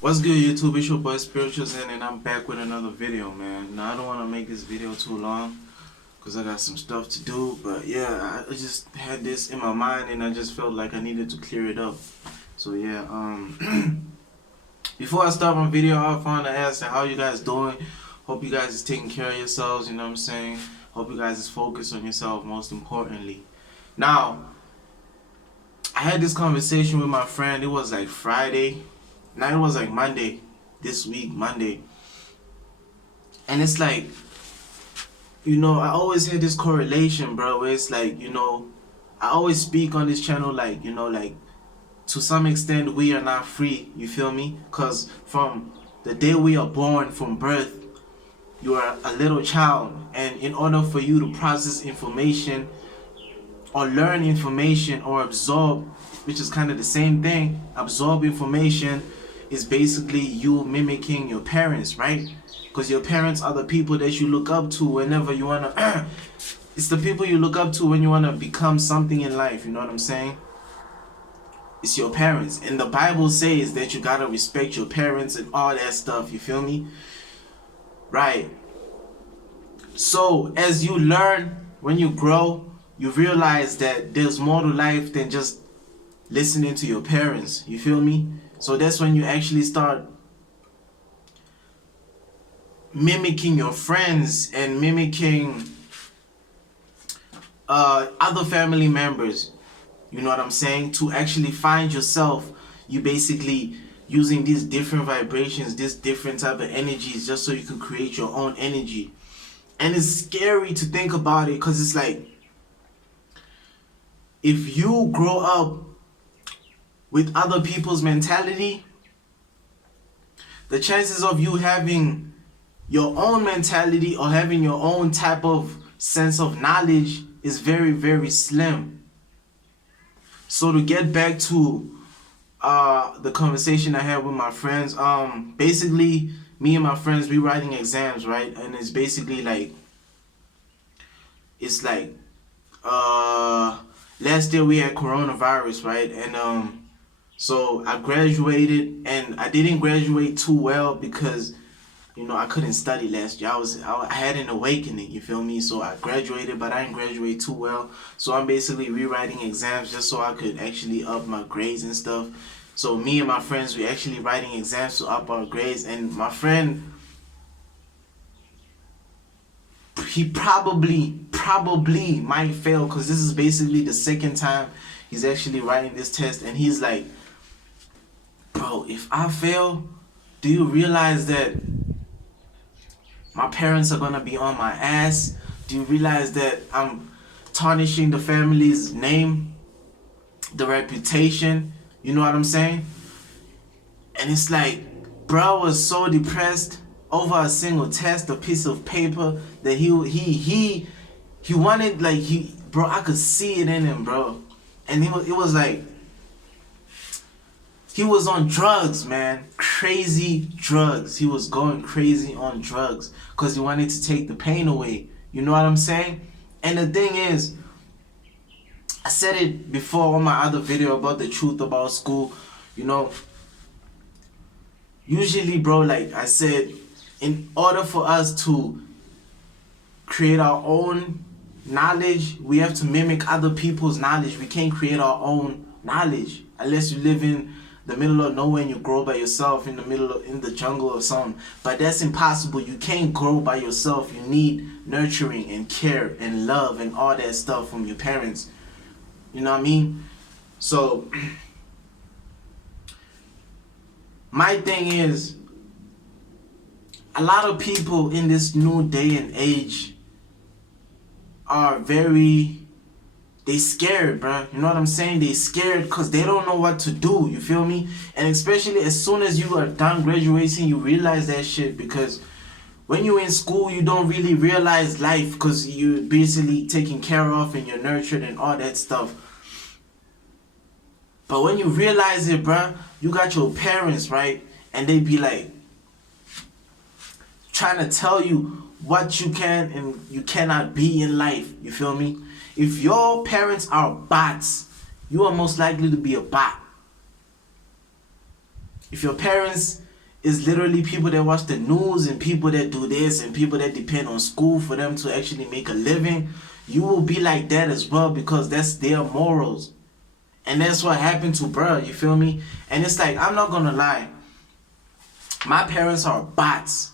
What's good, YouTube? It's your boy Spiritual Zen, and I'm back with another video, man. Now, I don't want to make this video too long because I got some stuff to do, but yeah, I just had this in my mind and I just felt like I needed to clear it up. So yeah, before I start my video, I want to ask how you guys doing. Hope you guys is taking care of yourselves, you know what I'm saying? Hope you guys is focused on yourself, most importantly. Now, I had this conversation with my friend. It was like Friday. Now it was like Monday, this week, Monday. And it's like, I always had this correlation, bro, where it's like, I always speak on this channel like, to some extent we are not free, you feel me? Because from the day we are born, from birth, you are a little child. And in order for you to process information or learn information or absorb, which is kind of the same thing, absorb information is basically you mimicking your parents, right? Because your parents are the people that you look up to whenever you want to it's the people you look up to when you want to become something in life, you know what I'm saying? It's your parents. And the Bible says that you gotta respect your parents and all that stuff, you feel me? Right. So as you learn, when you grow, you realize that there's more to life than just listening to your parents, you feel me? So that's when you actually start mimicking your friends and mimicking other family members, you know what I'm saying? To actually find yourself, you basically using these different vibrations, this different type of energies, just so you can create your own energy. And it's scary to think about it, because it's like, if you grow up with other people's mentality, the chances of you having your own mentality or having your own type of sense of knowledge is very, very slim. So to get back to the conversation I had with my friends, basically me and my friends, we writing exams, right? And it's basically like, last year we had coronavirus, right? And so I graduated, and I didn't graduate too well because, I couldn't study last year. I had an awakening, you feel me? So I graduated, but I didn't graduate too well. So I'm basically rewriting exams just so I could actually up my grades and stuff. So me and my friends, we actually writing exams to up our grades. And my friend, he probably might fail, because this is basically the second time he's actually writing this test. And he's like, bro, if I fail, do you realize that my parents are gonna be on my ass? Do you realize that I'm tarnishing the family's name, the reputation? You know what I'm saying? And it's like, bro was so depressed over a single test, a piece of paper, that he wanted, like, bro, I could see it in him, bro. And it was like, he was on drugs, man. Crazy drugs. He was going crazy on drugs because he wanted to take the pain away. You know what I'm saying? And the thing is, I said it before on my other video about the truth about school. Usually, bro, like I said, in order for us to create our own knowledge, we have to mimic other people's knowledge. We can't create our own knowledge unless you live in the middle of nowhere and you grow by yourself in the jungle or something. But that's impossible. You can't grow by yourself. You need nurturing and care and love and all that stuff from your parents. You know what I mean? So my thing is, a lot of people in this new day and age are they scared, bro. You know what I'm saying? They scared because they don't know what to do. You feel me? And especially as soon as you are done graduating, you realize that shit, because when you're in school, you don't really realize life because you're basically taken care of and you're nurtured and all that stuff. But when you realize it, bro, you got your parents, right? And they be like trying to tell you what you can and you cannot be in life. You feel me? If your parents are bots, you are most likely to be a bot. If your parents It's literally people that watch the news and people that do this and people that depend on school for them to actually make a living. You will be like that as well because that's their morals. And that's what happened to bruh, you feel me? And it's like, I'm not gonna lie. My parents are bots.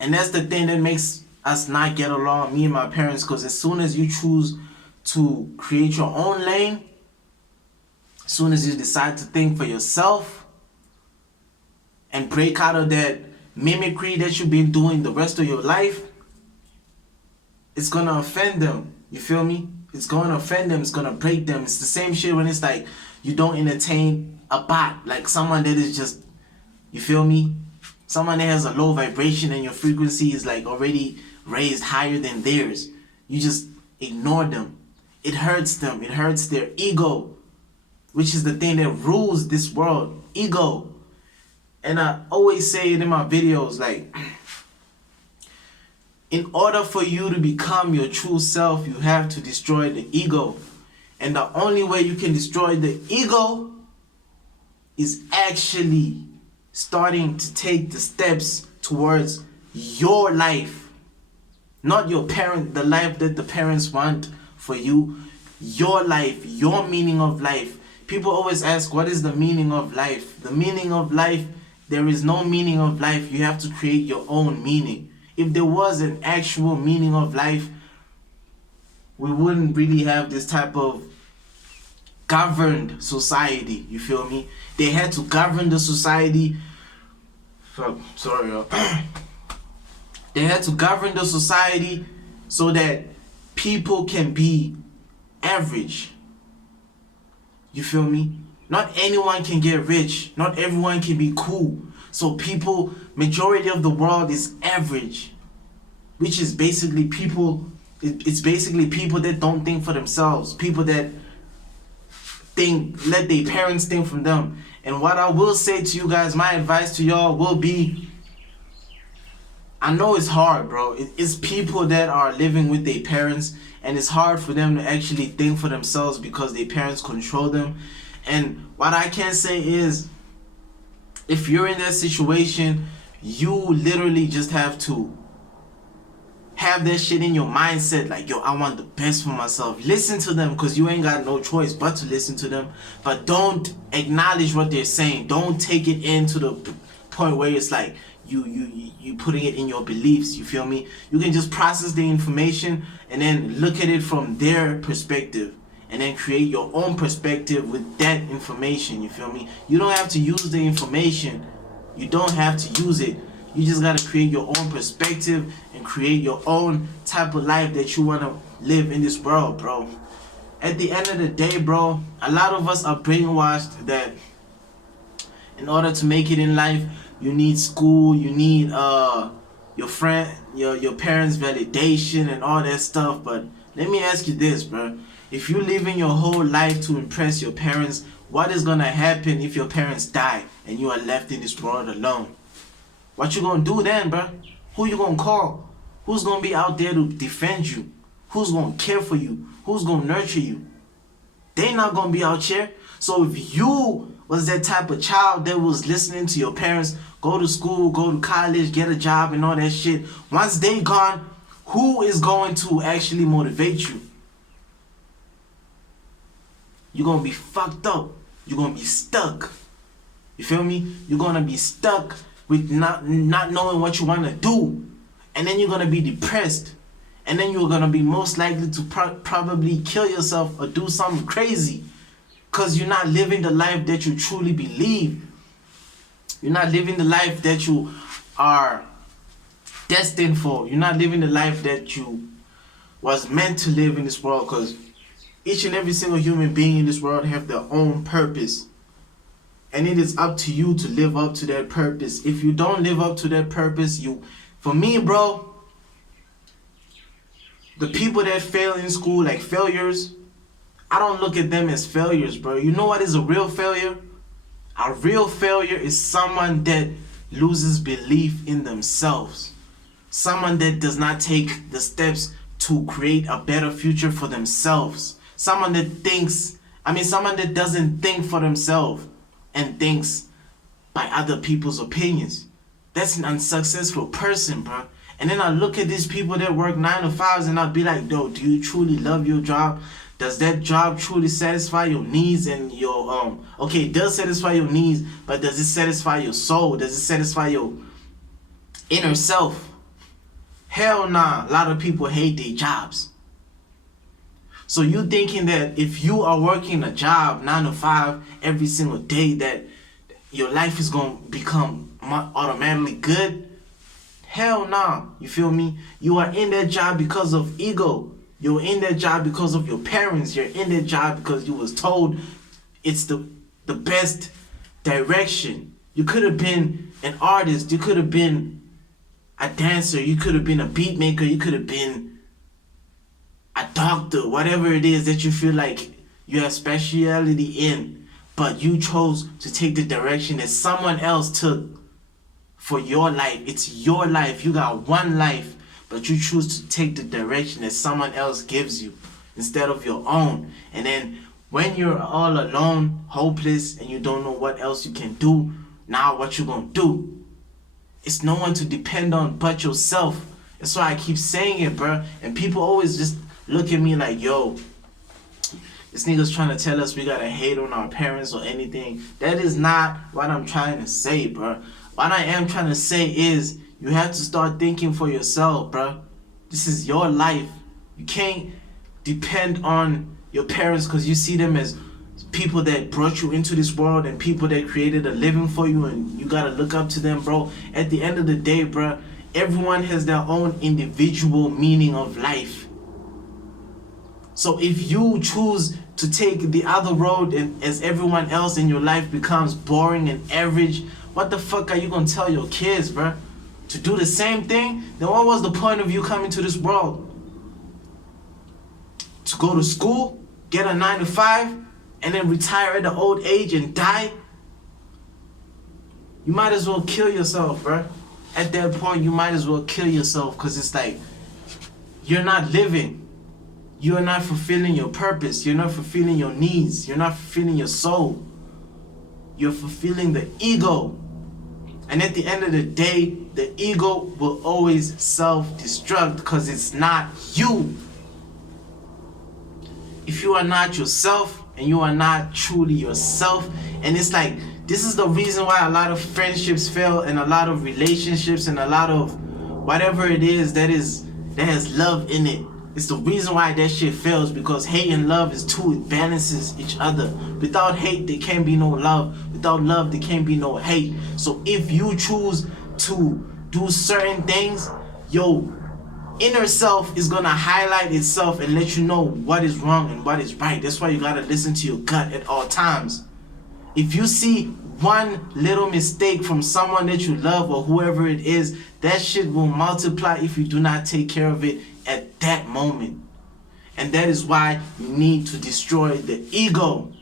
And that's the thing that makes us not get along, me and my parents, because as soon as you choose to create your own lane, as soon as you decide to think for yourself and break out of that mimicry that you've been doing the rest of your life, it's gonna offend them. You feel me? It's gonna offend them, it's gonna break them. It's the same shit when it's like you don't entertain a bot, like someone that is just, you feel me? Someone that has a low vibration and your frequency is like already raised higher than theirs. You just ignore them. It hurts them. It hurts their ego, which is the thing that rules this world. Ego. And I always say it in my videos, like, in order for you to become your true self, you have to destroy the ego. And the only way you can destroy the ego is actually starting to take the steps towards your life. Not your parent, the life that the parents want for you. Your life, your meaning of life. People always ask, what is the meaning of life? The meaning of life, there is no meaning of life. You have to create your own meaning. If there was an actual meaning of life, we wouldn't really have this type of governed society. You feel me? They had to govern the society. They had to govern the society so that people can be average. You feel me? Not anyone can get rich. Not everyone can be cool. So people, majority of the world is average, which is basically people. It's basically people that don't think for themselves. People that let their parents think from them. And what I will say to you guys, my advice to y'all will be, I know it's hard, bro. It's people that are living with their parents, and it's hard for them to actually think for themselves because their parents control them. And what I can say is, if you're in that situation, you literally just have to have that shit in your mindset, like, yo, I want the best for myself. Listen to them, because you ain't got no choice but to listen to them. But don't acknowledge what they're saying. Don't take it into the point where it's like you putting it in your beliefs. You feel me? You can just process the information and then look at it from their perspective, and then create your own perspective with that information. You feel me? You don't have to use the information. You don't have to use it. You just gotta create your own perspective and create your own type of life that you wanna live in this world, bro. At the end of the day, bro, a lot of us are brainwashed that in order to make it in life, you need school, you need your parents' validation and all that stuff. But let me ask you this, bro. If you living your whole life to impress your parents, what is gonna happen if your parents die and you are left in this world alone? What you gonna do then, bro? Who you gonna call? Who's gonna be out there to defend you? Who's gonna care for you? Who's gonna nurture you? They not gonna be out here. So if you was that type of child that was listening to your parents, go to school, go to college, get a job and all that shit, once they gone, who is going to actually motivate you? You're gonna be fucked up. You're gonna be stuck. You feel me? You're gonna be stuck with not knowing what you want to do, and then you're gonna be depressed, and then you're gonna be most likely to probably kill yourself or do something crazy, because you're not living the life that you truly believe. You're not living the life that you are destined for. You're not living the life that you was meant to live in this world, because each and every single human being in this world have their own purpose. And it is up to you to live up to that purpose. If you don't live up to that purpose, for me, bro, the people that fail in school, like failures, I don't look at them as failures, bro. You know what is a real failure? A real failure is someone that loses belief in themselves. Someone that does not take the steps to create a better future for themselves. Someone that doesn't think for themselves and thinks by other people's opinions. That's an unsuccessful person, bro. And then I look at these people that work 9 to 5s and I'll be like, yo, do you truly love your job? Does that job truly satisfy your needs and your okay, it does satisfy your needs, but does it satisfy your soul? Does it satisfy your inner self? Hell nah. A lot of people hate their jobs. So you thinking that if you are working a job 9 to 5 every single day that your life is gonna become automatically good? Hell nah. You feel me? You are in that job because of ego. You're in that job because of your parents. You're in that job because you was told it's the best direction. You could have been an artist. You could have been a dancer. You could have been a beat maker. You could have been a doctor. Whatever it is that you feel like you have speciality in. But you chose to take the direction that someone else took for your life. It's your life. You got one life. But you choose to take the direction that someone else gives you instead of your own. And then when you're all alone, hopeless, and you don't know what else you can do, now what you gonna do? It's no one to depend on but yourself. That's why I keep saying it, bro. And people always just look at me like, yo, this nigga's trying to tell us we gotta hate on our parents or anything. That is not what I'm trying to say, bro. What I am trying to say is, you have to start thinking for yourself, bro. This is your life. You can't depend on your parents because you see them as people that brought you into this world and people that created a living for you and you gotta look up to them, bro. At the end of the day, bro, everyone has their own individual meaning of life. So if you choose to take the other road and as everyone else in your life becomes boring and average, what the fuck are you gonna tell your kids, bro? To do the same thing? Then what was the point of you coming to this world? To go to school, get a 9 to 5, and then retire at an old age and die? You might as well kill yourself, bro. At that point, you might as well kill yourself because it's like, you're not living. You are not fulfilling your purpose. You're not fulfilling your needs. You're not fulfilling your soul. You're fulfilling the ego. And at the end of the day, the ego will always self-destruct because it's not you. If you are not yourself and you are not truly yourself, and it's like, this is the reason why a lot of friendships fail and a lot of relationships and a lot of whatever it is that has love in it. It's the reason why that shit fails, because hate and love is two, it balances each other. Without hate, there can't be no love. Without love, there can't be no hate. So if you choose to do certain things, your inner self is gonna highlight itself and let you know what is wrong and what is right. That's why you gotta listen to your gut at all times. If you see one little mistake from someone that you love or whoever it is, that shit will multiply if you do not take care of it at that moment. And that is why you need to destroy the ego.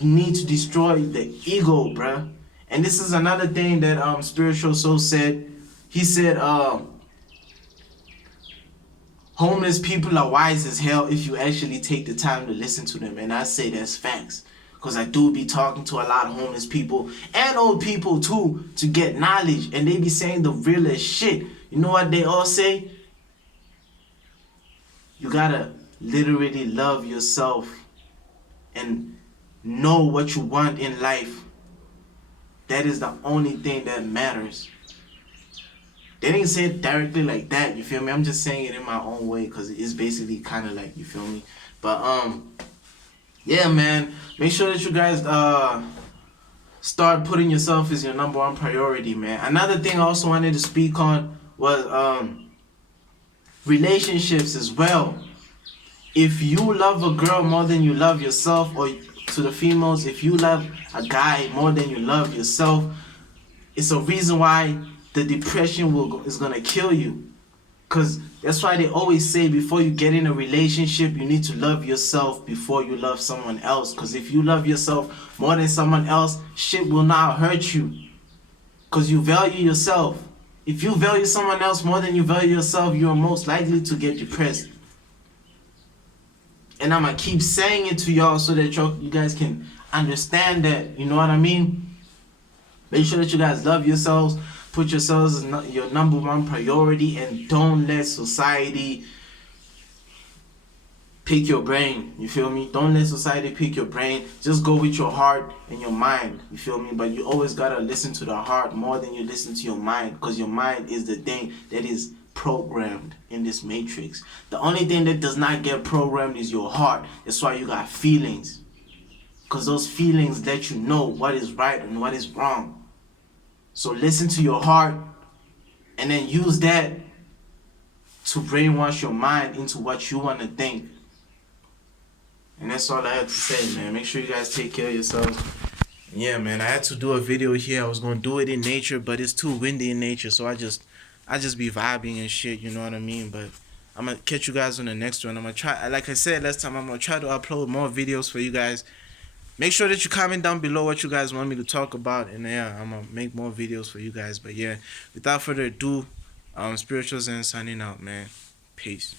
You need to destroy the ego, bruh. And this is another thing that Spiritual Soul said. He said, homeless people are wise as hell if you actually take the time to listen to them. And I say that's facts. Because I do be talking to a lot of homeless people and old people too to get knowledge. And they be saying the realest shit. You know what they all say? You gotta literally love yourself and know what you want in life. That is the only thing that matters. They didn't say it directly like that, you feel me? I'm just saying it in my own way because it is basically kind of like, you feel me? But yeah, man, make sure that you guys start putting yourself as your number one priority, man. Another thing I also wanted to speak on was relationships as well. If you love a girl more than you love yourself, or to the females, if you love a guy more than you love yourself, it's a reason why the depression is gonna kill you. Cause that's why they always say before you get in a relationship, you need to love yourself before you love someone else. Cause if you love yourself more than someone else, shit will not hurt you. Cause you value yourself. If you value someone else more than you value yourself, you are most likely to get depressed. And I'm gonna keep saying it to y'all so that you guys can understand that, you know what I mean? Make sure that you guys love yourselves. Put yourselves as your number one priority, and don't let society pick your brain. You feel me? Don't let society pick your brain. Just go with your heart and your mind. You feel me? But you always gotta listen to the heart more than you listen to your mind, because your mind is the thing that is programmed in this matrix. The only thing that does not get programmed is your heart. That's why you got feelings, because those feelings let you know what is right and what is wrong. So listen to your heart, and then use that to brainwash your mind into what you want to think. And that's all I had to say, man. Make sure you guys take care of yourselves. Yeah, man, I had to do a video here. I was gonna do it in nature, but it's too windy in nature, so I just be vibing and shit, you know what I mean? But I'm gonna catch you guys on the next one. I'm gonna try, like I said last time, I'm gonna try to upload more videos for you guys. Make sure that you comment down below what you guys want me to talk about, and yeah, I'm gonna make more videos for you guys. But yeah, without further ado, Spiritual Zen signing out, man. Peace.